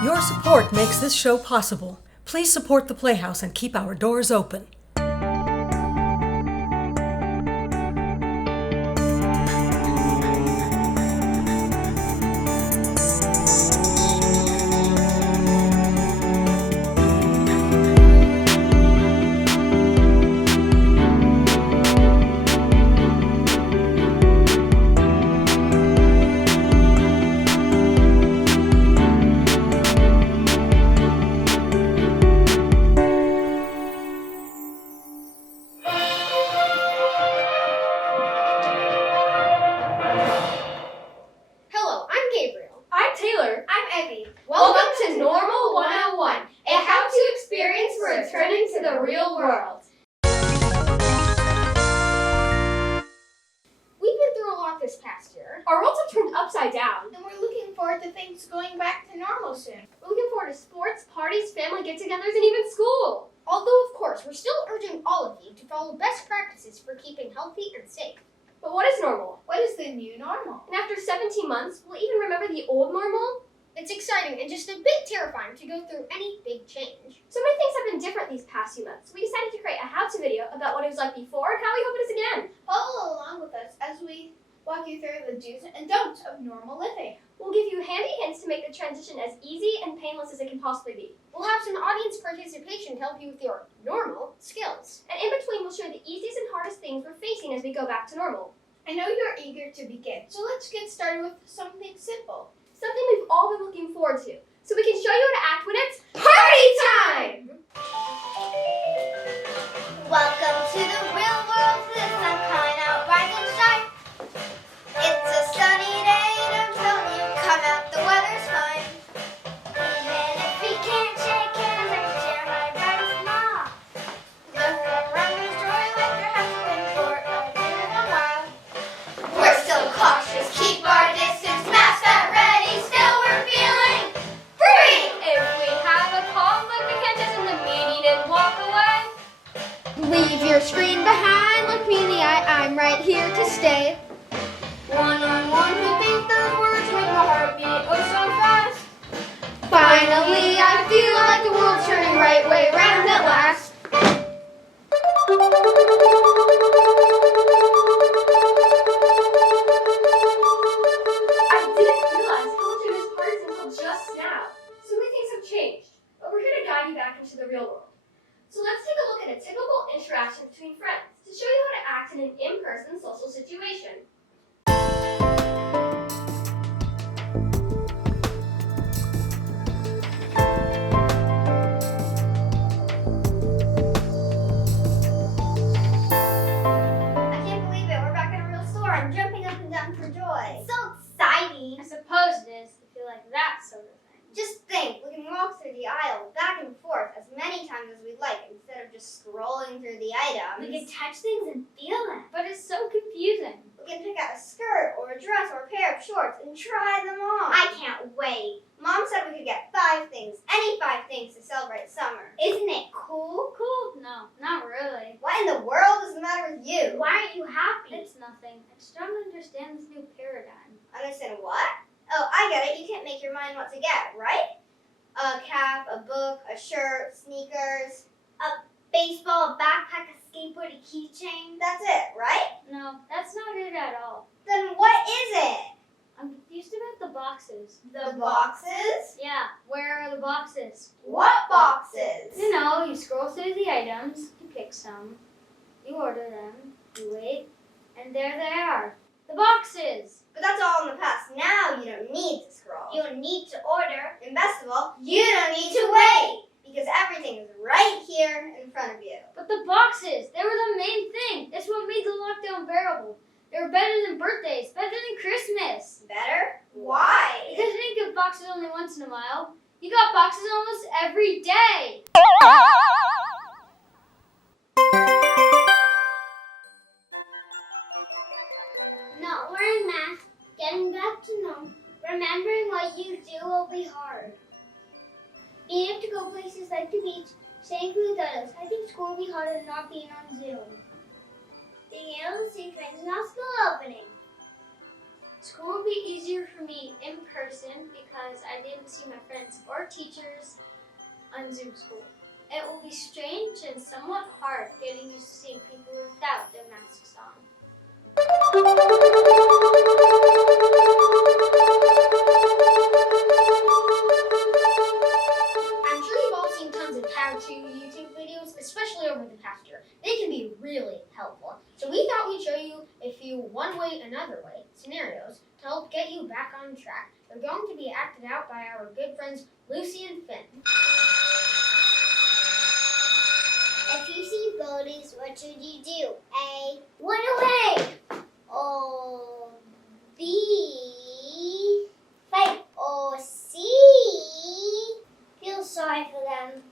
Your support makes this show possible. Please support the Playhouse and keep our doors open. This past year. Our worlds have turned upside down. And we're looking forward to things going back to normal soon. We're looking forward to sports, parties, family get-togethers, and even school. Although, of course, we're still urging all of you to follow best practices for keeping healthy and safe. But what is normal? What is the new normal? And after 17 months, will we even remember the old normal? It's exciting and just a bit terrifying to go through any big change. So many things have been different these past few months. We decided to create a how-to video about what it was like before and how we hope it is again. Follow along with us as we walk you through the do's and don'ts of normal living. We'll give you handy hints to make the transition as easy and painless as it can possibly be. We'll have some audience participation to help you with your normal skills. And in between, we'll share the easiest and hardest things we're facing as we go back to normal. I know you're eager to begin, so let's get started with something simple. Something we've all been looking forward to, so we can show you how to act when it's party time! Welcome to the real world, the sun coming out bright and shine. It's a sunny day and I'm telling you, come out, the weather's fine. Even if we can't shake hands, I can share my bright smile. Look around, there's joy like there hasn't been for a while. We're still cautious, keep our distance, mask at ready, still we're feeling free. If we have a conflict, we can't just end the meeting and walk away. Leave your screen behind, look me in the eye, I'm right here to stay. One-on-one, who think those words make my heart beat oh so fast. Finally, I feel like the world's turning right way round at last. I didn't realize how much of this part is until just now. So many things have changed, but we're here to guide you back into the real world. So let's take a look at a typical interaction between friends to show you how to act in an in-person social situation. I can't believe it, we're back in a real store. I'm jumping up and down for joy. So exciting. I suppose it is if you like that sort of thing. Just think, we can walk through the aisle back and forth as many times as we'd like instead of just scrolling through the items. We can touch things and feel them. But it's so confusing. We can pick out a skirt or a dress or a pair of shorts and try them on. I can't wait. Mom said we could get 5 things, any 5 things to celebrate summer. Isn't it cool? Cool? No, not really. What in the world is the matter with you? Why aren't you happy? It's nothing. I just don't understand this new paradigm. Understand what? Oh, I get it. You can't make your mind what to get, right? A cap, a book, a shirt, sneakers, a baseball, a backpack, a skateboard, a keychain. That's it, right? No, that's not it at all. Then what is it? I'm confused about the boxes. The boxes? Yeah, where are the boxes? What boxes? You know, you scroll through the items, you pick some, you order them, you wait, and there they are. The boxes! But that's all in the past. Now you don't need to scroll. You don't need to order. And best of all, you don't need to wait. Because everything is right here in front of you. But the boxes, they were the main thing. That's what made the lockdown bearable. They were better than birthdays, better than Christmas. Better? Why? Because you didn't get boxes only once in a while. You got boxes almost every day. Not wearing masks, getting back to normal, remembering what you do will be hard. Being able to go places like the beach, staying with others. I think school will be harder than not being on Zoom. Being able to see friends not school opening. School will be easier for me in person. person because I didn't see my friends or teachers on Zoom school. It will be strange and somewhat hard getting used to seeing people without their masks on. I'm sure you've all seen tons of how-to YouTube videos, especially over the past year. They can be really helpful. So we thought we'd show you a few one-way, another-way scenarios to help get you back on track. They're going to be acted out by our good friends Lucy and Finn. If you see bullies, what should you do? A. Run away. Or B. Fight. Or C. Feel sorry for them.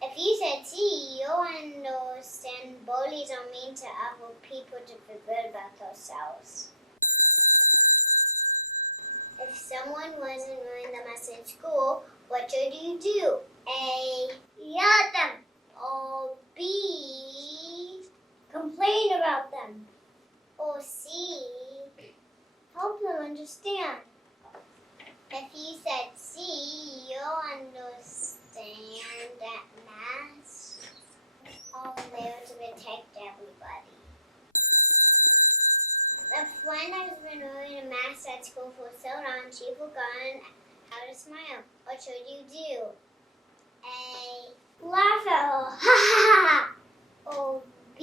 If you said C, you'll understand bullies are mean to other people to feel good about themselves. If someone wasn't wearing the mask in school, what should you do? A. Yell at them. Or B. Complain about them. Or C. Help them understand. If you said C, you'll understand that masks are there to protect everybody. A friend has been wearing a mask at school for so long, she forgot how to smile. What should you do? A. Laugh at her. Ha ha ha. Or B.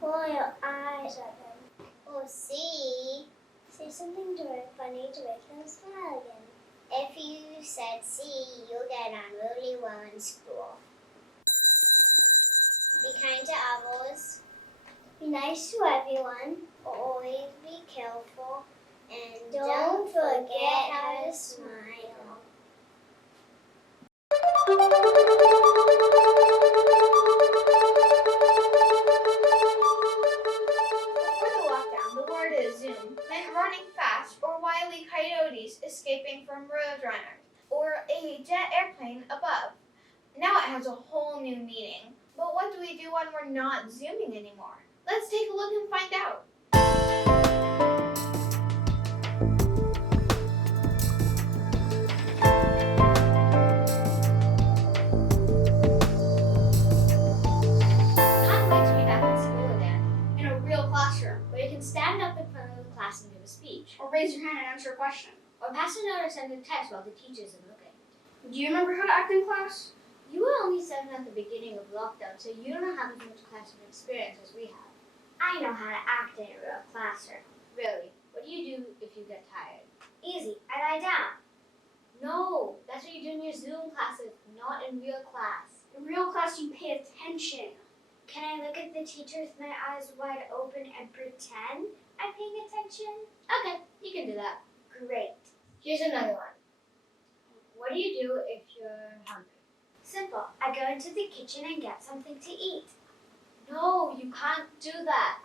Pull your eyes at them. Or C. Say something very funny to make them smile again. If you said C, you'll get on really well in school. Be kind to others. Be nice to everyone. Always be careful. And don't forget how to smile. Before the lockdown, the word is Zoom meant running fast or wily coyotes escaping from roadrunners or a jet airplane above. Now it has a whole new meaning. But what do we do when we're not Zooming anymore? Let's take a look and find out. Can't wait to be back in school again, in a real classroom, where you can stand up in front of the class and give a speech, or raise your hand and answer a question, or pass a note or send a text while the teacher isn't looking. Do you remember how to act in class? You were only 7 at the beginning of lockdown, so you don't have as much classroom experience as we have. I know how to act in a real classroom. Really? What do you do if you get tired? Easy. I lie down. No, that's what you do in your Zoom classes, not in real class. In real class, you pay attention. Can I look at the teacher with my eyes wide open and pretend I'm paying attention? Okay, you can do that. Great. Here's another one. What do you do if you're hungry? Simple. I go into the kitchen and get something to eat. No, you can't do that.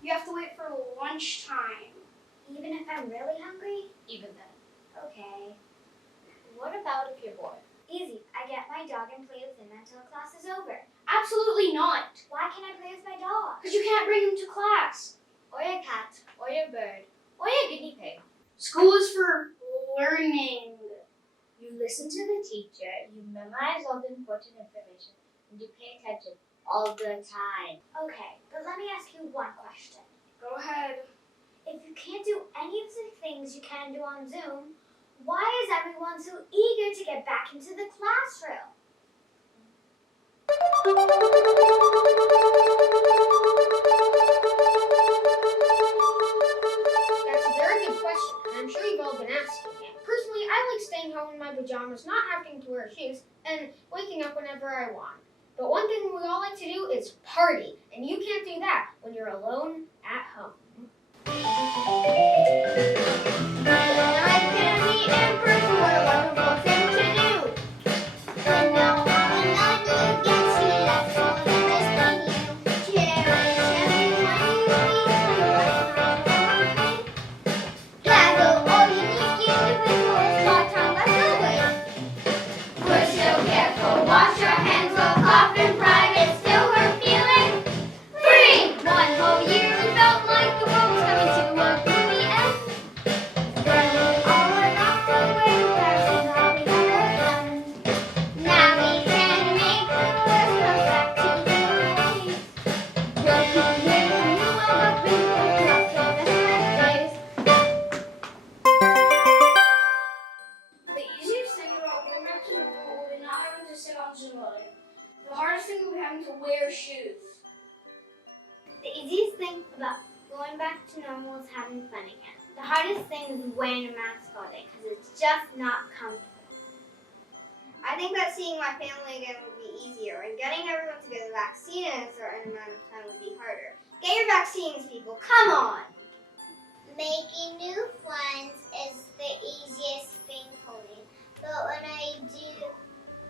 You have to wait for lunchtime. Even if I'm really hungry? Even then. Okay. What about if you're bored? Easy. I get my dog and play with him until class is over. Absolutely not. Why can't I play with my dog? Because you can't bring him to class. Or your cat, or your bird, or your guinea pig. School is for learning. You listen to the teacher, you memorize all the important information, and you pay attention all the time. Okay, but let me ask you one question. Go ahead. If you can't do any of the things you can do on Zoom, why is everyone so eager to get back into the classroom? That's a very good question, and I'm sure you've all been asking it. Personally, I like staying home in my pajamas, not having to wear shoes, and waking up whenever I want. But one thing we all like to do is party, and you can't do that when you're alone at home. I can meet in person. What a wonderful thing to do. And now all alone you get to see more than just being you. Cherish everyone you meet. Life gather all unique individuals. Part-time, let's celebrate. We're still careful. Wash your hands. We'll cough in private. Still we're feeling free. One whole year we felt like the world was coming to a gloomy end. mask all day because it's just not comfortable. I think that seeing my family again would be easier, and getting everyone to get a vaccine in a certain amount of time would be harder. Get your vaccines, people. Come on! Making new friends is the easiest thing for me.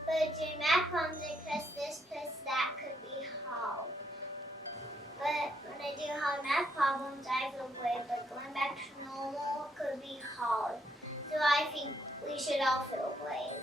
But doing math problems plus this plus that could be hard. But when I do hard math problems, I feel brave. But going back to normal could be hard. So I think we should all feel brave.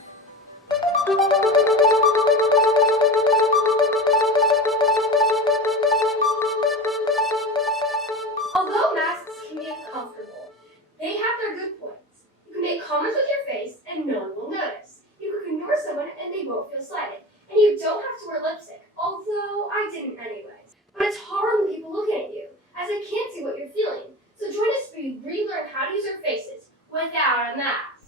Although masks can be uncomfortable, they have their good points. You can make comments with your face and no one will notice. You can ignore someone and they won't feel slighted. And you don't have to wear lipstick, although I didn't anyways. But it's hard on the people looking at you, as they can't see what you're feeling. So join us as we relearn how to use our faces without a mask.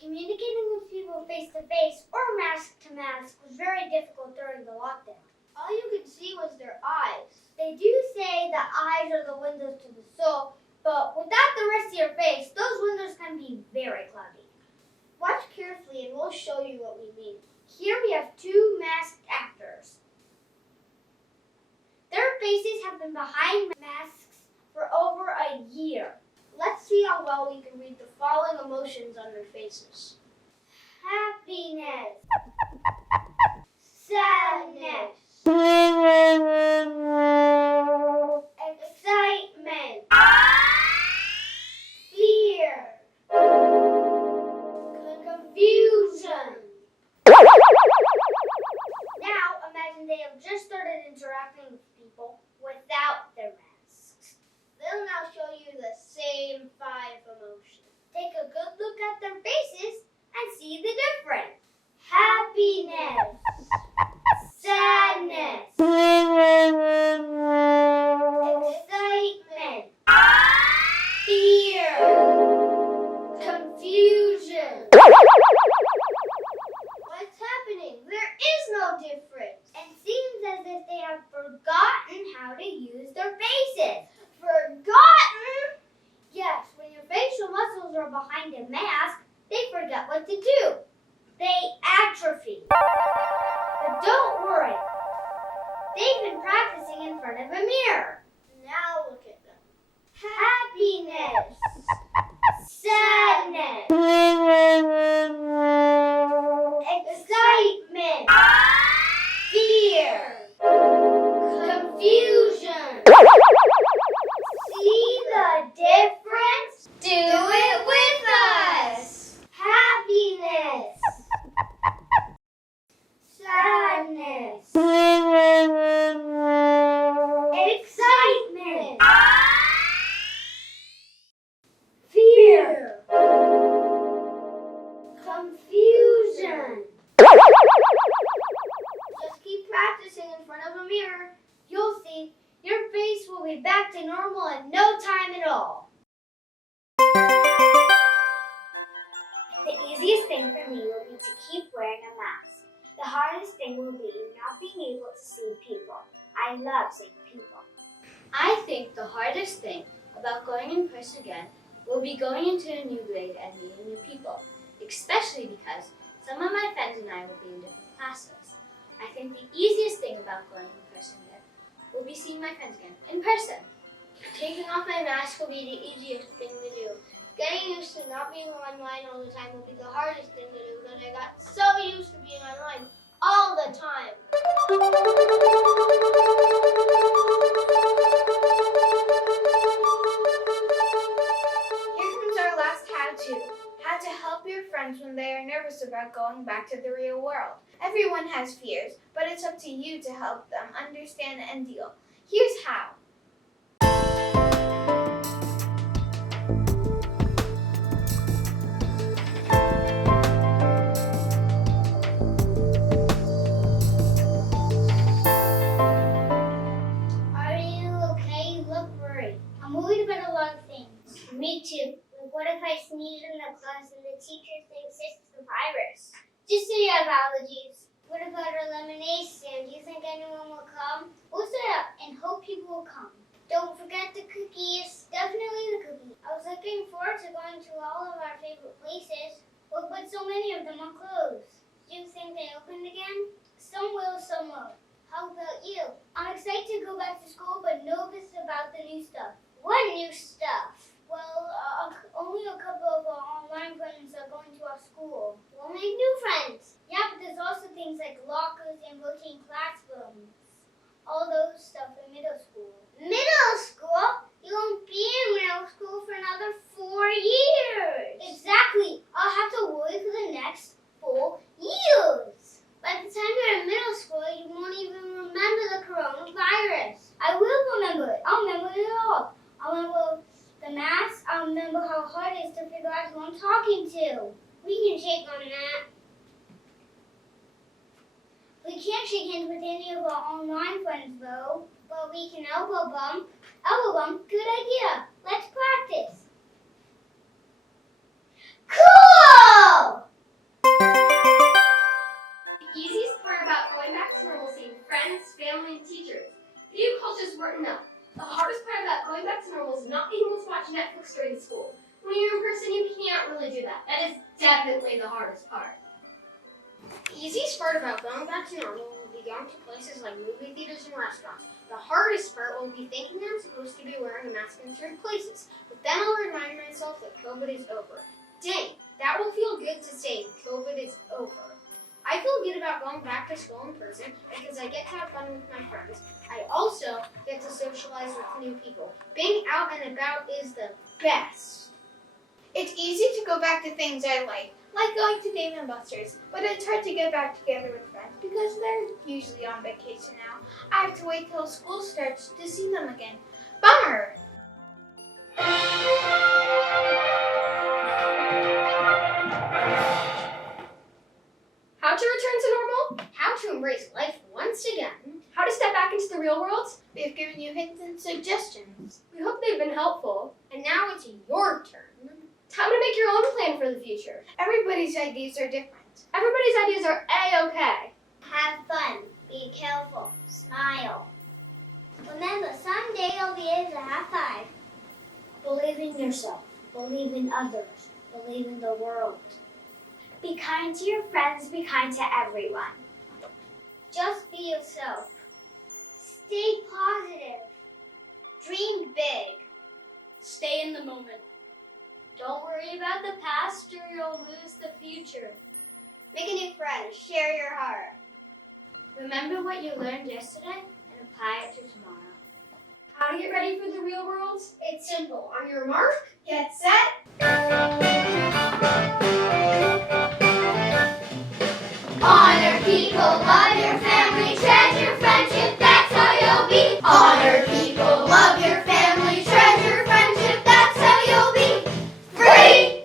Communicating with people face to face or mask to mask was very difficult during the lockdown. All you could see was their eyes. They do say the eyes are the windows to the soul, but without the rest of your face, those windows can be very cloudy. Watch carefully and we'll show you what we mean. Here we have two masked actors. Their faces have been behind masks for over a year. Let's see how well we can read the following emotions on their faces. Happiness, sadness, excitement, fear, confusion. Now imagine they have just started interacting with people without their masks. They'll now show you the same 5 emotions. Take a good look at their faces and see the difference. Happiness, sadness, excitement, fear, confusion. What's happening? There is no difference. It seems as if they have forgotten how to use their faces. Forgotten? Yes, when your facial muscles are behind a mask, they forget what to do. They atrophy. But don't worry. They've been practicing in front of a mirror. Now look at them. Happiness, sadness, excitement, fear, confusion. See the difference? Do it with us. Happiness, sadness, excitement, fear, confusion. Just keep practicing in front of a mirror. You'll see, your face will be back to normal in no time at all. The easiest thing for me will be to keep wearing a mask. The hardest thing will be not being able to see people. I love seeing people. I think the hardest thing about going in person again will be going into a new grade and meeting new people, especially because some of my friends and I will be in different classes. I think the easiest thing about going in person again will be seeing my friends again in person. Taking off my mask will be the easiest thing to do. Getting used to not being online all the time will be the hardest thing to do because I got so used to being online all the time. Here comes our last how-to. How to help your friends when they are nervous about going back to the real world. Everyone has fears, but it's up to you to help them understand and deal. Here's how. Are you okay? You look worried. I'm worried about a lot of things. Me too. Like what if I sneeze in the class and the teacher thinks it's the virus? Just say you have allergies. What about our lemonade stand? Do you think anyone will come? We'll set up and hope people will come. Don't forget the cookies. Definitely the cookies. I was looking forward to going to all of our favorite places, but so many of them are closed. Do you think they opened again? Some will, some won't. How about you? I'm excited to go back to school, but nervous about the new stuff. What new stuff? Well, only a couple of our online friends are going to our school. We'll make new friends. Yeah, but there's also things like lockers and rotating classrooms. All those stuff in middle school. Middle school? You won't be in middle school for another 4 years. Exactly. I'll have to worry for the next 4 years. By the time you're in middle school, you won't even remember the coronavirus. I will remember it. I'll remember it all. I'll remember the math. I'll remember how hard it is to figure out who I'm talking to. We can shake on that. We can't shake hands with any of our online friends, though. But we can elbow bump. Elbow bump, good idea. Let's practice. Cool! The easiest part about going back to normalcy, friends, family, and teachers. Video calls just weren't enough. The hardest part about going back to normal is not being able to watch Netflix during school. When you're in person, you can't really do that. That is definitely the hardest part. The easiest part about going back to normal will be going to places like movie theaters and restaurants. The hardest part will be thinking I'm supposed to be wearing a mask in certain places, but then I'll remind myself that COVID is over. Dang, that will feel good to say COVID is over. I feel good about going back to school in person because I get to have fun with my friends. I also get to socialize with new people. Being out and about is the best. It's easy to go back to things I like going to Dave & Buster's, but it's hard to get back together with friends because they're usually on vacation now. I have to wait till school starts to see them again. Bummer! How to return to normal? How to embrace life once again. How to step back into the real world? We've given you hints and suggestions. We hope they've been helpful. And now it's your turn. Time to make your own plan for the future. Everybody's ideas are different. Everybody's ideas are A-okay. Have fun. Be careful. Smile. Remember, someday you'll be able to have 5. Believe in yourself. Believe in others. Believe in the world. Be kind to your friends. Be kind to everyone. Just be yourself. Stay positive. Dream big. Stay in the moment. Don't worry about the past or you'll lose the future. Make a new friend. Share your heart. Remember what you learned yesterday and apply it to tomorrow. How to get ready for the real world? It's simple. On your mark, Get set. Honor people, love your family, treasure friendship, that's how you'll be. Honor people, love your family, treasure friendship, that's how you'll be. Free!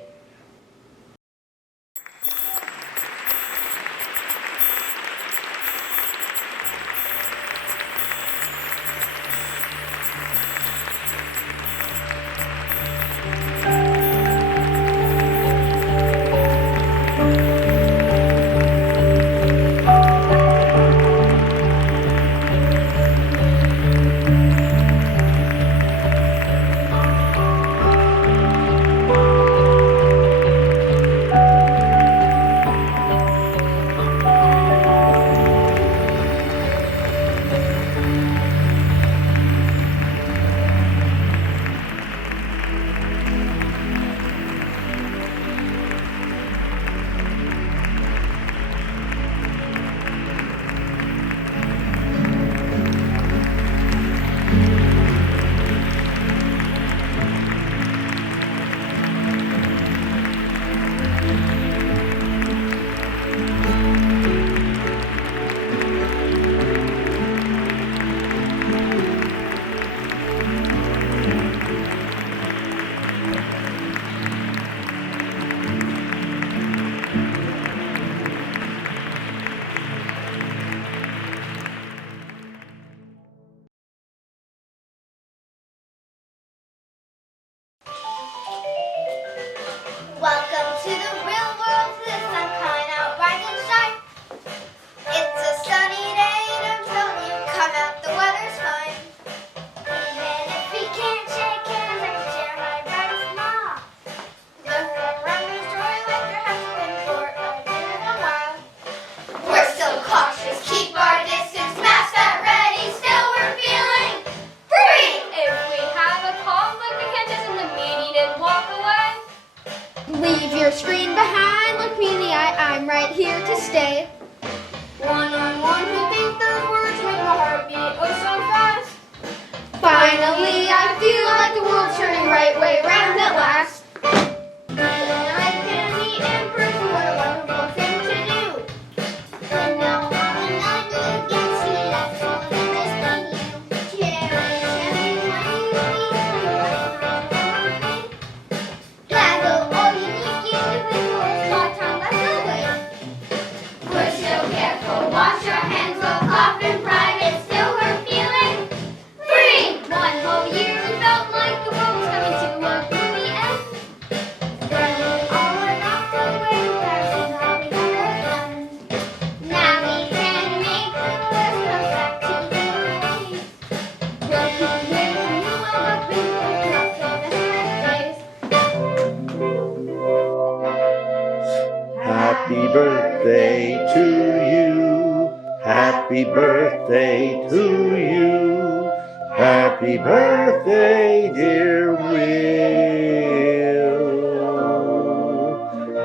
Happy birthday to you. Happy birthday, dear Will.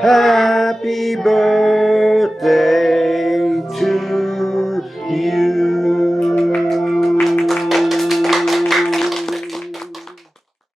Happy birthday.